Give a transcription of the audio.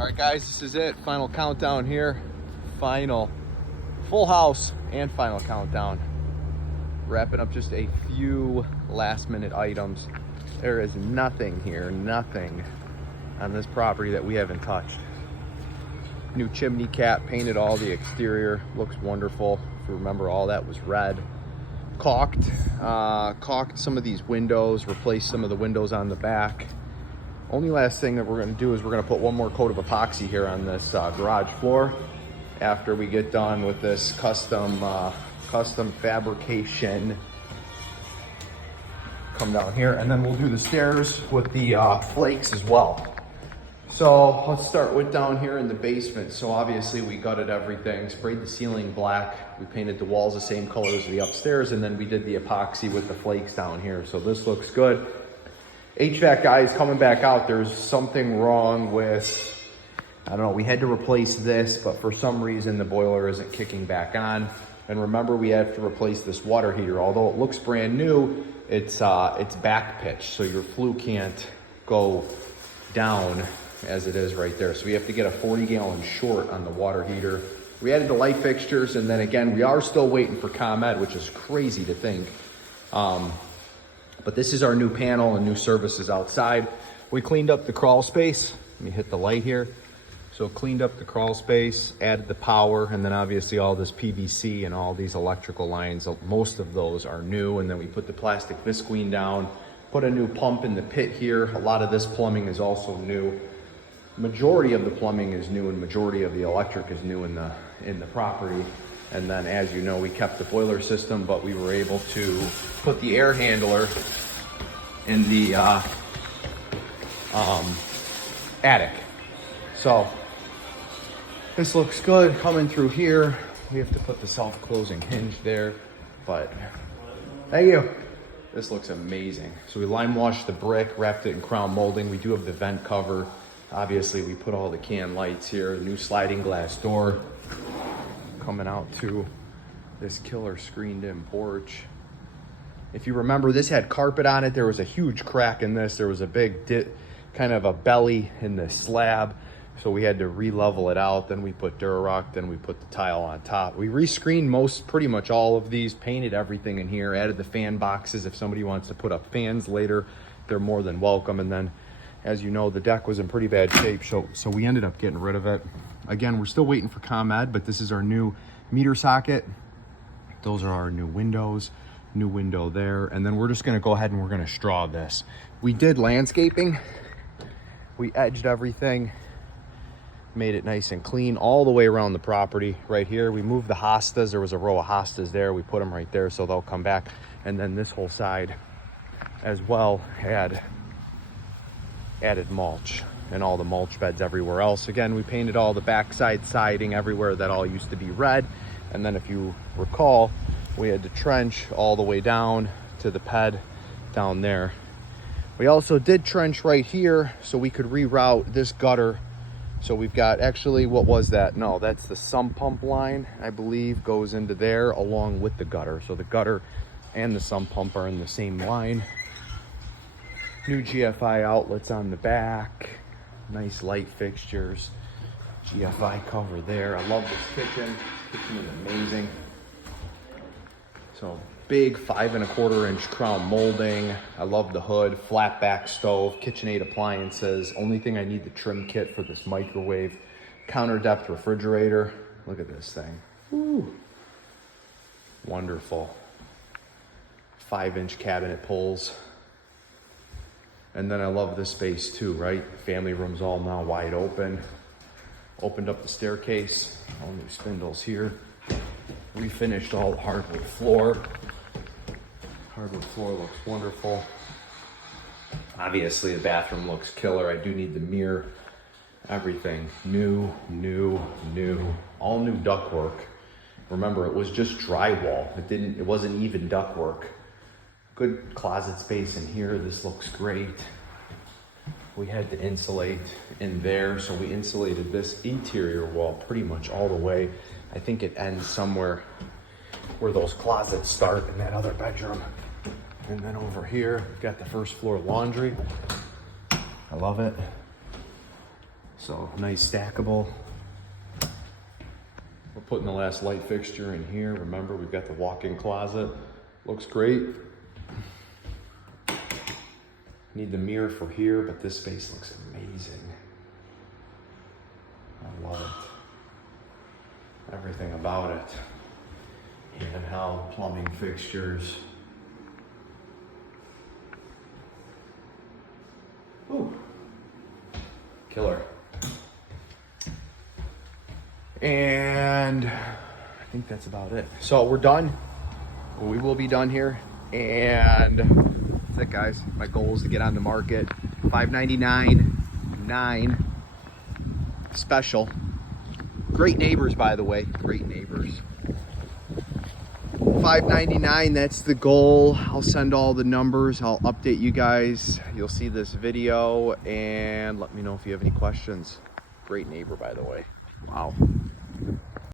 All right, guys, this is it. Final countdown here. Final full house and final countdown. Wrapping up just a few last minute items. There is nothing here, nothing on this property that we haven't touched. New chimney cap, painted all the exterior, looks wonderful. If you remember, all that was red. Caulked some of these windows, replaced some of the windows on the back. Only last thing that we're going to do is we're going to put one more coat of epoxy here on this garage floor after we get done with this custom fabrication. Come down here, and then we'll do the stairs with the flakes as well. So let's start with down here in the basement. So obviously we gutted everything, sprayed the ceiling black, we painted the walls the same color as the upstairs, and then we did the epoxy with the flakes down here. So this looks good. HVAC guys coming back out, there's something wrong with, I don't know, we had to replace this, but for some reason the boiler isn't kicking back on. And remember, we have to replace this water heater. Although it looks brand new, it's back pitched, so your flue can't go down as it is right there. So we have to get a 40-gallon short on the water heater. We added the light fixtures, and then again, we are still waiting for ComEd, which is crazy to think. But this is our new panel and new services outside. We cleaned up the crawl space. Let me hit the light here. So cleaned up the crawl space, added the power, and then obviously all this PVC and all these electrical lines, most of those are new. And then we put the plastic visqueen down, put a new pump in the pit here. A lot of this plumbing is also new. Majority of the plumbing is new, and majority of the electric is new in the property. And then, as you know, we kept the boiler system, but we were able to put the air handler in the attic. So this looks good. Coming through here, we have to put the self-closing hinge there, but thank you. This looks amazing. So we lime washed the brick, wrapped it in crown molding. We do have the vent cover. Obviously, we put all the can lights here, new sliding glass door. Coming out to this killer screened-in porch. If you remember, this had carpet on it. There was a huge crack in this. There was a big kind of a belly in the slab, so we had to re-level it out. Then we put Durarock, then we put the tile on top. We re-screened pretty much all of these, painted everything in here, added the fan boxes. If somebody wants to put up fans later, they're more than welcome. And then, as you know, the deck was in pretty bad shape, so we ended up getting rid of it. Again, we're still waiting for ComEd, but this is our new meter socket. Those are our new windows, new window there. And then we're just gonna go ahead and we're gonna straw this. We did landscaping. We edged everything, made it nice and clean all the way around the property. Right here, we moved the hostas. There was a row of hostas there. We put them right there so they'll come back. And then this whole side as well had added mulch and all the mulch beds everywhere else. Again, we painted all the backside siding everywhere that all used to be red. And then if you recall, we had to trench all the way down to the ped down there. We also did trench right here so we could reroute this gutter. So we've got, actually, what was that? No, that's the sump pump line, I believe, goes into there along with the gutter. So the gutter and the sump pump are in the same line. New GFI outlets on the back. Nice light fixtures. GFI cover there. I love this kitchen. This kitchen is amazing. So big 5 1/4 inch crown molding. I love the hood. Flat back stove. KitchenAid appliances. Only thing I need the trim kit for this microwave. Counter depth refrigerator. Look at this thing. Woo. Wonderful. 5-inch cabinet pulls. And then I love this space too, right? Family room's all now wide open. Opened up the staircase, all new spindles here. Refinished all the hardwood floor. Hardwood floor looks wonderful. Obviously the bathroom looks killer. I do need the mirror. Everything new. All new ductwork. Remember, it was just drywall. It wasn't even ductwork. Good closet space in here. This looks great. We had to insulate in there, so we insulated this interior wall pretty much all the way. I think it ends somewhere where those closets start in that other bedroom. And then over here, we've got the first floor laundry. I love it. So nice stackable. We're putting the last light fixture in here. Remember, we've got the walk-in closet. Looks great. Need the mirror for here, but this space looks amazing. I love it. Everything about it. Handheld plumbing fixtures. Ooh. Killer. And I think that's about it. So we're done. We will be done here. And that's it, guys. My goal is to get on the market. $599, $9 special. Great neighbors, by the way. Great neighbors. $599, that's the goal. I'll send all the numbers. I'll update you guys. You'll see this video and let me know if you have any questions. Great neighbor, by the way. Wow.